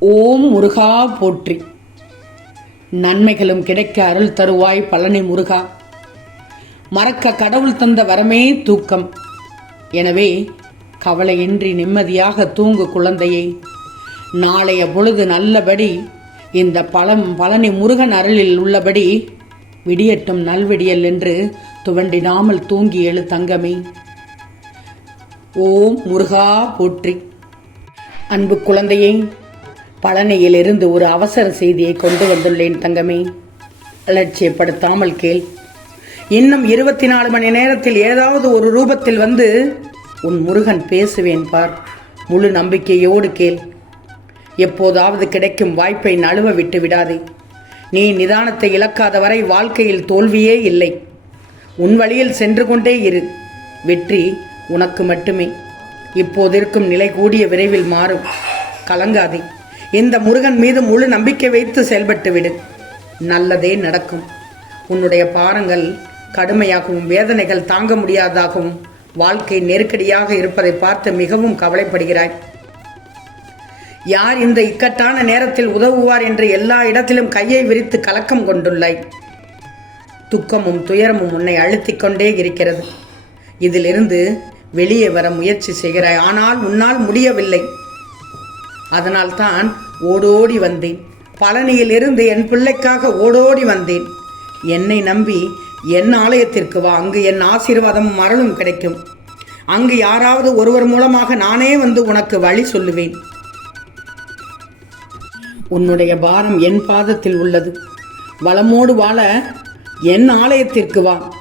ஓம் முருகா போற்றி. நன்மைகளும் கிடைக்க அருள் தருவாய் பழனி முருகா. மறக்க கடவுள் தந்த வரமே தூக்கம். எனவே கவலையின்றி நிம்மதியாக தூங்கு குழந்தையை. நாளைய பொழுது நல்லபடி இந்த பழம் பழனி முருகன் அருளில் உள்ளபடி விடியட்டும் நல்விடியல் என்று துவண்டினாமல் தூங்கி எழு தங்கமே. ஓம் முருகா போற்றி. அன்பு குழந்தையே பழனியிலிருந்து ஒரு அவசர செய்தியை கொண்டு வந்துள்ளேன் தங்கமே. அலட்சியப்படுத்தாமல் கேள். இன்னும் இருபத்தி நாலு மணி நேரத்தில் ஏதாவது ஒரு ரூபத்தில் வந்து உன் முருகன் பேசுவேன் பார். முழு நம்பிக்கையோடு கேள். எப்போதாவது கிடைக்கும் வாய்ப்பை நழுவ விட்டு விடாதே. நீ நிதானத்தை இழக்காத வரை வாழ்க்கையில் தோல்வியே இல்லை. உன் வழியில் சென்று கொண்டே இரு. வெற்றி உனக்கு மட்டுமே. இப்போதிருக்கும் நிலை கூடிய விரைவில் மாறும். கலங்காதே. இந்த முருகன் மீது முழு நம்பிக்கை வைத்து செயல்பட்டு விடு. நல்லதே நடக்கும். உன்னுடைய பாரங்கள் கடுமையாகவும் வேதனைகள் தாங்க முடியாதாகவும் வாழ்க்கை நெருக்கடியாக இருப்பதை பார்த்து மிகவும் கவலைப்படுகிறாய். யார் இந்த இக்கட்டான நேரத்தில் உதவுவார் என்று எல்லா இடத்திலும் கையை விரித்து கலக்கம் கொண்டுள்ளாய்? துக்கமும் துயரமும் உன்னை அழுத்திக் கொண்டே இருக்கிறது. இதிலிருந்து வெளியே வர முயற்சி செய்கிறாய். ஆனால் உன்னால் முடியவில்லை. அதனால் தான் ஓடோடி வந்தேன். பழனியில் இருந்து என் பிள்ளைக்காக ஓடோடி வந்தேன். என்னை நம்பி என் ஆலயத்திற்கு வா. அங்கு என் ஆசீர்வாதமும் அருளும் கிடைக்கும். அங்கு யாராவது ஒருவர் மூலமாக நானே வந்து உனக்கு வழி சொல்லுவேன். உன்னுடைய பாரம் என் பாதத்தில் உள்ளது. வளமோடு வாழ என் ஆலயத்திற்கு வா.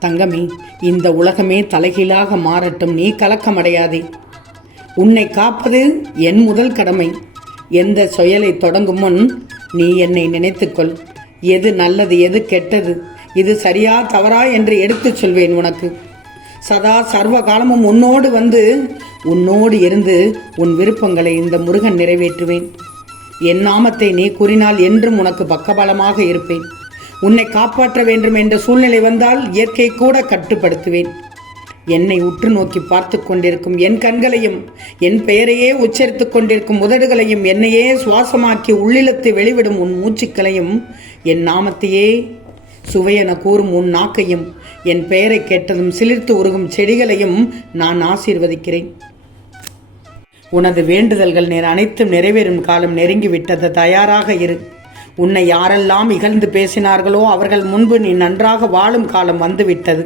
தங்கமே இந்த உலகமே தலைகீழாக மாறட்டும் நீ கலக்கமடையாதே. உன்னை காப்பது என் முதல் கடமை. எந்த செயலை தொடங்கும் முன் நீ என்னை நினைத்துக்கொள் எது நல்லது எது கெட்டது இது சரியா தவறா என்று எடுத்துச் சொல்வேன் உனக்கு. சதா சர்வ காலமும் உன்னோடு வந்து உன்னோடு இருந்து உன் விருப்பங்களை இந்த முருகன் நிறைவேற்றுவேன். என் நாமத்தை நீ கூறினால் என்றும் உனக்கு பக்கபலமாக இருப்பேன். உன்னை காப்பாற்ற வேண்டும் என்ற சூழ்நிலை வந்தால் இயற்கை கூட கட்டுப்படுத்துவேன். என்னை உற்று நோக்கி பார்த்து கொண்டிருக்கும் என் கண்களையும் என் பெயரையே உச்சரித்துக் கொண்டிருக்கும் உதடுகளையும் என்னையே சுவாசமாக்கி உள்ளிழத்து வெளிவிடும் உன் மூச்சுக்களையும் என் நாமத்தையே சுவையென கூறும் உன் நாக்கையும் என் பெயரை கேட்டதும் சிலிர்த்து உருகும் செடிகளையும் நான் ஆசீர்வதிக்கிறேன். உனது வேண்டுதல்கள் நேர் அனைத்தும் நிறைவேறும் காலம் நெருங்கிவிட்டது. தயாராக இரு. உன்னை யாரெல்லாம் இகழ்ந்து பேசினார்களோ அவர்கள் முன்பு நீ நன்றாக வாழும் காலம் வந்துவிட்டது.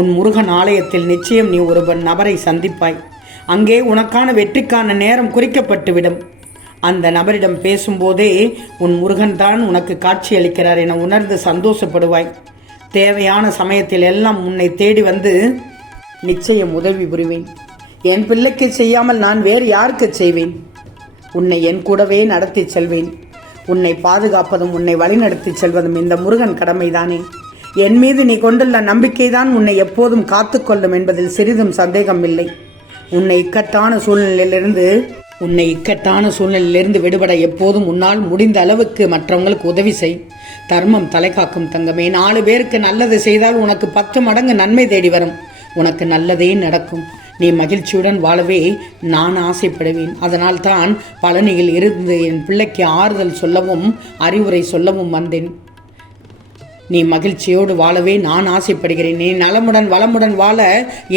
உன் முருகன் ஆலயத்தில் நிச்சயம் நீ ஒருவன் நபரை சந்திப்பாய். அங்கே உனக்கான வெற்றிக்கான நேரம் குறிக்கப்பட்டுவிடும். அந்த நபரிடம் பேசும்போதே உன் முருகன் தான் உனக்கு காட்சியளிக்கிறார் என உணர்ந்து சந்தோஷப்படுவாய். தேவையான சமயத்தில் எல்லாம் உன்னை தேடி வந்து நிச்சயம் உதவி புரிவேன். என் பிள்ளைக்கு செய்யாமல் நான் வேறு யாருக்கு செய்வேன்? உன்னை என் கூடவே நடத்தி செல்வேன். உன்னை பாதுகாப்பதும் உன்னை வழிநடத்தி செல்வதும் இந்த முருகன் கடமைதானே? என் மீது நீ கொண்டுள்ள நம்பிக்கைதான் உன்னை எப்போதும் காத்துக்கொள்ளும் என்பதில் சிறிதும் சந்தேகம் இல்லை உன்னை இக்கட்டான சூழ்நிலையிலிருந்து உன்னை இக்கட்டான சூழ்நிலையிலிருந்து விடுபட எப்போதும் உன்னால் முடிந்த அளவுக்கு மற்றவங்களுக்கு உதவி செய். தர்மம் தலை காக்கும் தங்கமே நாலு பேருக்கு நல்லது செய்தால் உனக்கு பத்து மடங்கு நன்மை தேடி வரும். உனக்கு நல்லதே நடக்கும். நீ மகிழ்ச்சியுடன் வாழவே நான் ஆசைப்படுவேன். அதனால் தான் பழனியில் இருந்து என் பிள்ளைக்கு ஆறுதல் சொல்லவும் அறிவுரை சொல்லவும் வந்தேன். நீ மகிழ்ச்சியோடு வாழவே நான் ஆசைப்படுகிறேன். நீ நலமுடன் வளமுடன் வாழ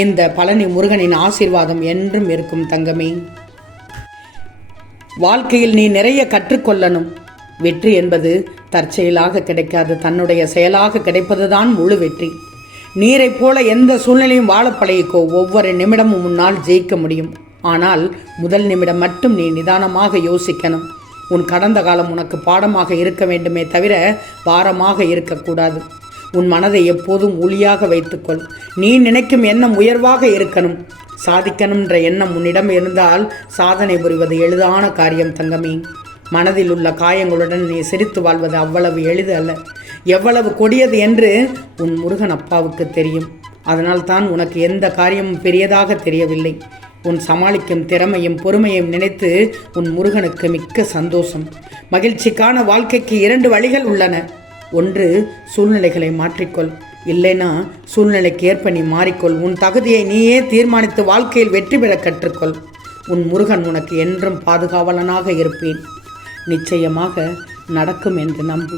இந்த பழனி முருகனின் ஆசீர்வாதம் என்றும் இருக்கும் தங்கமே. வாழ்க்கையில் நீ நிறைய கற்றுக்கொள்ளணும். வெற்றி என்பது தற்செயலாக கிடைக்காது. தன்னுடைய செயலாக கிடைப்பதுதான் முழு வெற்றி. நீரைப் போல எந்த சூழ்நிலையும் வாழ பழகிக்கோ ஒவ்வொரு நிமிடமும் உன்னால் ஜெயிக்க முடியும். ஆனால் முதல் நிமிடம் மட்டும் நீ நிதானமாக யோசிக்கணும். உன் கடந்த காலம் உனக்கு பாடமாக இருக்க வேண்டுமே தவிர பாரமாக இருக்கக்கூடாது. உன் மனதை எப்போதும் ஒளியாக வைத்துக்கொள். நீ நினைக்கும் எண்ணம் உயர்வாக இருக்கணும். சாதிக்கணும்ன்ற எண்ணம் உன்னிடம் இருந்தால் சாதனை புரிவது எளிதான காரியம் தங்கமே. மனதில் உள்ள காயங்களுடன் நீ சிரித்து வாழ்வது அவ்வளவு எளிது அல்ல. எவ்வளவு கொடியது என்று உன் முருகன் அப்பாவுக்கு தெரியும். அதனால் தான் உனக்கு எந்த காரியமும் பெரியதாக தெரியவில்லை. உன் சமாளிக்கும் திறமையும் பொறுமையும் நினைத்து உன் முருகனுக்கு மிக்க சந்தோஷம். மகிழ்ச்சிக்கான வாழ்க்கைக்கு இரண்டு வழிகள் உள்ளன. ஒன்று சூழ்நிலைகளை மாற்றிக்கொள். இல்லைன்னா சூழ்நிலைக்கு ஏற்ப நீ மாறிக்கொள். உன் தகுதியை நீயே தீர்மானித்து வாழ்க்கையில் வெற்றி பெற கற்றுக்கொள். உன் முருகன் உனக்கு என்றும் பாதுகாவலனாக இருப்பேன். நிச்சயமாக நடக்கும் என்று நம்பு.